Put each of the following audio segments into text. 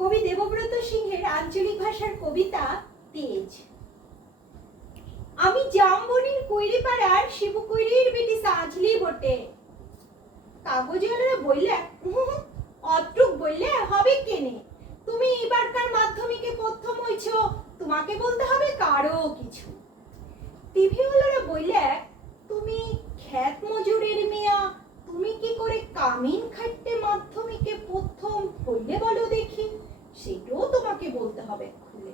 কবি দেবব্রত সিংহের আঞ্চলিক ভাষার কবিতা তেজ। আমি জামবনির কুইরিপাড়ার শিবকুইরির বেটি সাজলি বটে। কাগজওয়ালারা বললে অদ্রুপ বললে হবে কেনে, তুমি এবারকার মাধ্যমিকে প্রথম হইছ, তোমাকে বলতে হবে কারো কিছু। টিভিওয়ালারা বললে তুমি খ্যাত মজুরের মেয়া, তুমি কি করে কামিন খাটতে মাধ্যমিকে প্রথম হইলে বলো দেখি, সেটাও তোমাকে বলতে হবে খুলে।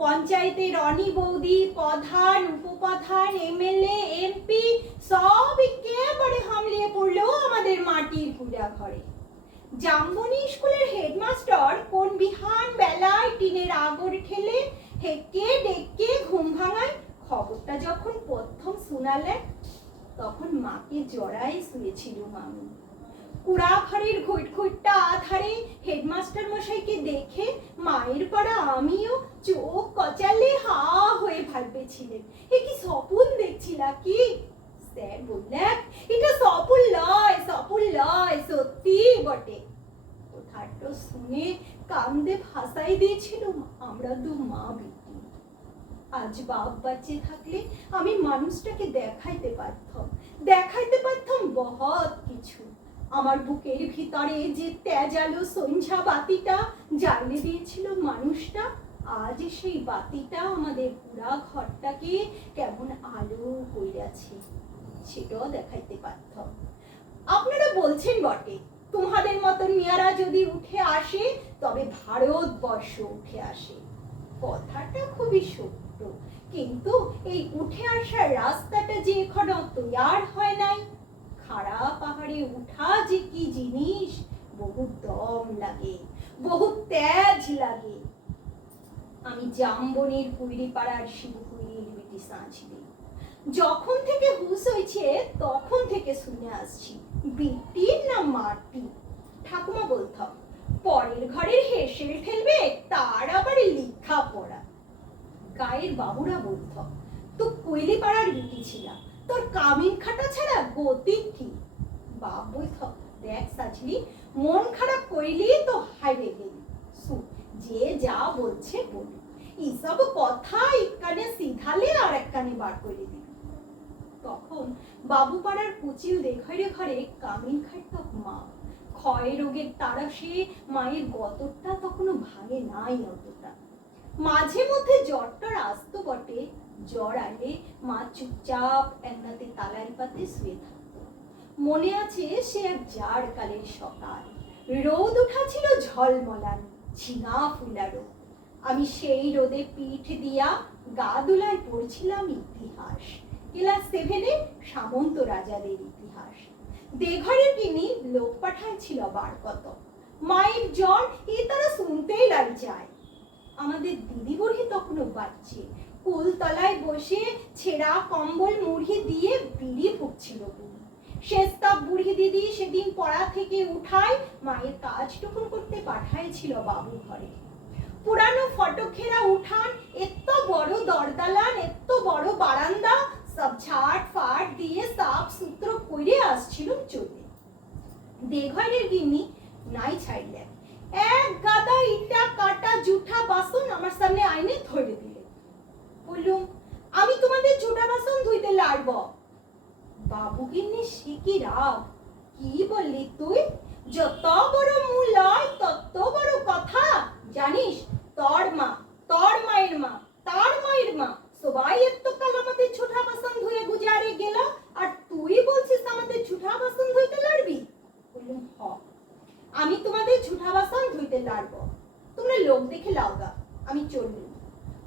পঞ্চায়েতে রনি বৌদি, প্রধান, উপপ্রধান, এমএলএ, এমপি সব একেবারে হামলিয়ে পড়লো আমাদের মাটির কুড়া ঘরে। জামবনি স্কুলের হেডমাস্টার কোন বিহান বেলায় টিনের আগর ঠেলে হেঁকে ডেকে ঘুম ভাঙায় খবরটা যখন প্রথম শোনালেন, তখন মাকে জড়ায় শুয়েছিল আমি। কুড়া ঘরের ঘুটঘুটটা আধারে হেডমাস্টার মশাইকে দেখে মায়ের পাড়া আমিও চোখ কচালে হা হয়ে ভাববেছিলেন, এ কি স্বপ্ন দেখছিলা কি? স্যার বললেন এটা স্বপ্ন লয়, সত্যি বটে। কথাটা শুনে কান্দে ভাসাই দিয়েছিল আমরা দু মা বেটি। আজ বাপ বাঁচে থাকলে আমি মানুষটাকে দেখাইতে পারতাম বহুত কিছু। আমার বুকের ভিতরে যে তেজালো সন্ধ্যা বাতিটা জ্বালিয়ে দিয়েছিল মানুষটা, আজ সেই বাতিটা আমাদের পুরা ঘরটাকে কেমন আলো কইরাছে, সেটাও দেখাইতে পারতাম। আপনারা বলছেন বটে তোমাদের মতন মেয়েরা যদি উঠে আসে তবে ভারতবর্ষ উঠে আসে। কথাটা খুবই সত্য, কিন্তু এই উঠে আসার রাস্তাটা যে এখনো তৈয়ার হয় নাই। খাড়া পাহাড়ে উঠা যে কি জিনিস, বহু দম লাগে, বহু তেজ লাগে। আমি জামবনির কুইরিপাড়ার শিবকুইরির বেটি সাজলি। যখন থেকে হুঁশ হয়েছে তখন থেকে শুনে আসছি বিটি না মাটি। ঠাকুমা বলতাম পরের ঘরের হেসেল ফেলবে তার আবার লেখা পড়া। গায়ের বাবুরা বলতাম তো কুইরিপাড়ার বেটি ছিলাম, তোর কামিন খাটা ছাড়া গতি কি? বাপ বলতাম দেখ সাজলি, মন খারাপ কইলি তো হাইরে গেলি, যে যা বলছে বলি, এইসব কথা এক কানে সিধালে আর এক কানে বার করে দিবি। তখন বাবুপাড়ার কুচিল ঘরে ঘরে কামিন খাইত মা। ক্ষয় রোগের তারাসে মায়ের গতরটা তখনও ভাঙে নাই অতটা। মাঝে মধ্যে জ্বরটার আসতো বটে, জ্বর আইলে মা চুপচাপ একনাতে তালাই পাতে শুয়ে থাকতো। মনে আছে সে এক জার কালের সকাল, রোদ উঠা ছিল ঝলমলান, ঝিঙা ফুলা রোদ। আমি সেই রোদে পিঠ দিয়া গা দুলায় পড়ছিলাম ইতিহাস, ক্লাস 7-এ সামন্ত রাজাদের ইতিহাস। দেঘরের তিনি লোক পাঠাইছিল বার কত, মায়ের জ্বর এ তারা শুনতেই লাগ যায়। আমাদের দিদি বুড়ি তখনও বাচ্চে, কুল তলায় বসে ছেঁড়া কম্বল মুড়ি দিয়ে বিড়ি ফুঁকছিল বুড়ি। শেষতক বুড়ি দিদি সেদিন পড়া থেকে উঠায় মায়ের কাজটুকুন করতে পাঠাইছিল বাবু ঘরে। পুরানো ফটকেরা উঠান, এত বড় দরদালান, এত বড় বারান্দা, সব ঝাট ফাট দিয়ে সাফ সুতরো করে আসছিল চলে। দেঘরের গিন্নি নাই ছাড়লেন, এক গাদা ইটা কাটা জুঠা বাসন আমার সামনে আইনে ধরে দিলে। বললুম আমি তোমাদের জুঠা বাসন ধুইতে লাড়ব। বাবু গিন্নি সে কি রাগ, কি বললি তুই? যত বড় মুখ লয় তত বড় কথা, জানিস তোর মা, তোর মায়ের মা, তার মায়ের মা সবাই এতকাল আমাদের ঝুঠা বাসন ধুয়ে গুজারে গেল, আর তুই বলছিস আমাদের ঝুঠা বাসন ধুইতে লাড়বি? বললুম হ, আমি তোমাদের ঝুঠা বাসন ধুইতে লাড়ব, তোমরা লোক দেখে লাওগা, আমি চললুম।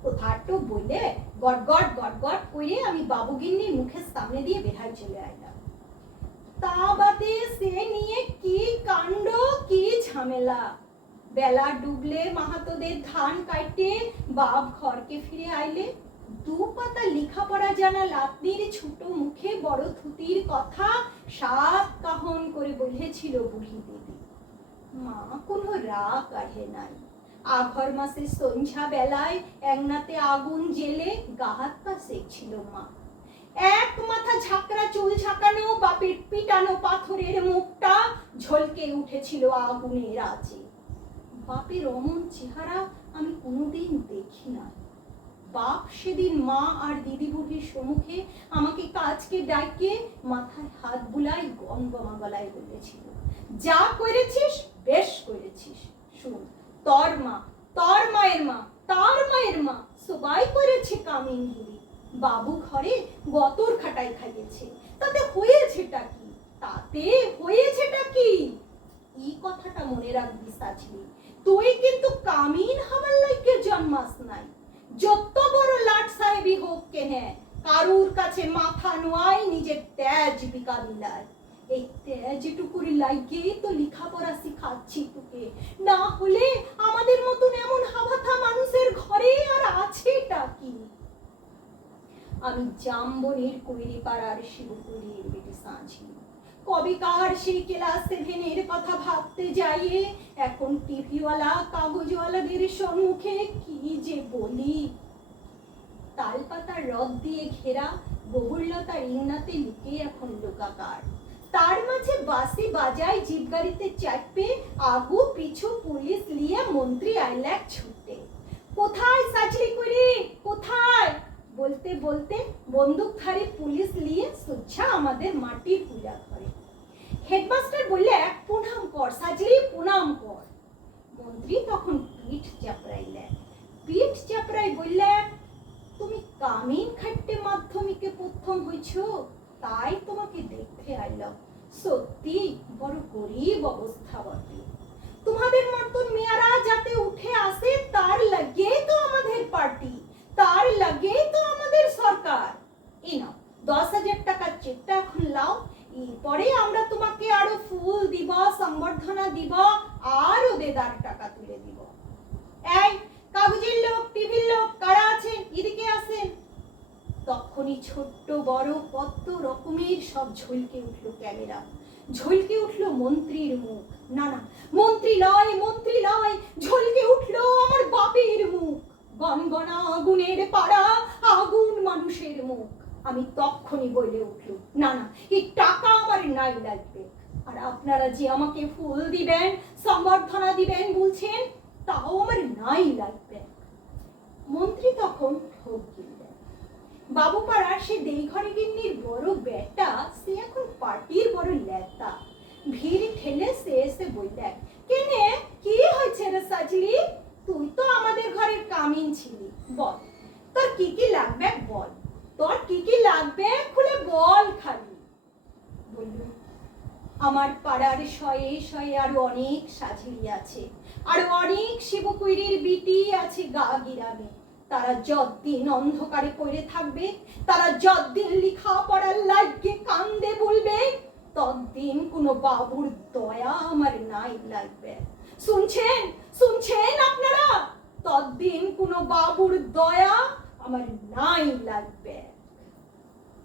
কথাটো বলে গড়গড় গড়গড় করে আমি বাবুগিন্নির মুখের সামনে দিয়ে বেহাই চলে আইলাম। তা বাদে সে নিয়ে কি কাণ্ড, কি ঝামেলা। বেলা ডুবলে মাহাতোদের ধান কাটতে বাপ ঘরকে ফিরে আইলে 2 পাতা লেখাপড়া জানা লাতনির ছোট মুখে বড় থুতির কথা 7 কাহন করে বলেছিল বুড়ি দিদি। মা কোনো রাগ কাঢ়ে নাই। আঘর মাসের সন্ধ্যা বেলায় একনাতে আগুন জেলে গা হাত পা সেকছিল মা। এক মাথা ঝাঁকড়া চুল ঝাঁকানো, বাপের পিটানো পাথরের মুখটা ঝলকে উঠেছিল আগুনের আঁচে। বাপের অমন চেহারা আমি কোনোদিন দেখি না। বাপ সেদিন মা আর দিদি বুড়ির সম্মুখে আমাকে কাজকে ডাইকে মাথায় হাত বুলাই গমগমা গলায় বলেছিল, যা করেছিস বেশ করেছিস। শুন, তোর মা, তোর মায়ের মা, তার মায়ের মা সবাই করেছে কামিনগিরি। বাবু ঘরে গতর খাটাই খাইয়েছে, তাতে হয়েছেটা কি? তাতে হয়েছেটা কি? এই কথাটা মনে রাখবি সাজলি, তুই কিন্তু কামিন হবার লাইকে জন্মাস নাই। যত বড় লাট সাহেবই হোক কেনে, কারুর কাছে মাথা নোয়াই নিজের তেজ বিকা দিলায়। এই তেজটুকুর লাইগেই তো লেখাপড়া শিখাচ্ছি তোকে, না হলে আমাদের মতন এমন হাভাথা মানুষের ঘরে আর আছেটা কি? আমি জামবনির কৈরিপাড়ার শিবকুলির বেটি সাঁঝলি। কবিকার সেই ক্লাস 7 কথা ভাবতে যাইয়ে এখন টিভিওয়ালা কাগজওয়ালাদের সম্মুখে কি যে বলি। তালপাতার রদ দিয়ে ঘেরা ববুরলতার ইংনাতে লুকিয়ে এখন লোকাকার। তার মাঝে বাসি বাজায় জিপ গাড়িতে চাপে আগু পিছু পুলিশ লিয়ে মন্ত্রী আইলাক ছুটে। কোথায় সাজলি করি, কোথায়? বলতে বলতে বন্দুকধারী পুলিশ নিয়ে সোজা আমাদের মাটির পূজা ঘরে। হেডমাস্টার বললে, প্রণাম কর সাজলি, প্রণাম কর। মন্ত্রী তখন পিঠ চাপড়াইলেন। পিঠ চাপড়াই বললে, তুমি কামিন খাট্টে মাধ্যমিকে প্রথম হইছ, তাই তোমাকে দেখতে আইলাম। সত্যি বড় গরিব অবস্থা বটে। তোমাদের মতন মেয়েরা যাতে উঠে আসে তার লাগেই তো আমাদের পার্টি, তার লাগেই তো আমাদের সরকার। এই নাও 10,000 টাকার চেকটা এখন লাও, এরপরে আমরা তোমাকে আরো ফুল দিব, সংবর্ধনা দিব, আরো দেদার টাকা তুলে দিব। এই কাগজের লোক, টিভির লোক কারা আছেন এদিকে আসেন। তখনই ছোট্ট বড় কত রকমের সব ঝলকে উঠলো ক্যামেরা, ঝলকে উঠলো মন্ত্রীর মুখ। না না, মন্ত্রী লয়, মন্ত্রী লয়, ঝলকে উঠলো আমার বাপের মুখ। গনগনা আগুনের পাড়া, আগুন মানুষের মুখ। আমি তখনই বলে উঠলো, না না, এই টাকা আমার নাই লাগবে। আর আপনারা যে আমাকে ফুল দিবেন, সংবর্ধনা দিবেন বলছেন, তাও আমার নাই লাগবে। মন্ত্রী তখন ঠোক গিললেন। বাবুপাড়ার সে দেইঘরে গিন্নির বড় বেটা, সে এখন পার্টির বড় লেতা। ভিড় ঠেলে সে এসে বললেন, কেনে কি হয়েছে রে সাজলি? তুই তো আমাদের ঘরের কামিন ছিলি, বল তোর কি কি লাগবে, বল তোর কি কি লাগবে, খুলে বল খালি। বলল, আমার পাড়ার শয়ে শয়ে আরো অনেক সাজলি আছে, আরো অনেক শিবকুইরির বিটি আছে গা গিরামে। তারা যতদিন অন্ধকারে পড়ে থাকবে, তারা যতদিন লেখা পড়ার লাগে কান্দে বলবে, ততদিন কোনো বাবুর দয়া আমার নাই লাগবে। শুনছেন, শুনছেন আপনারা? ততদিন কোনো বাবুর দয়া আমার নাই লাগবে।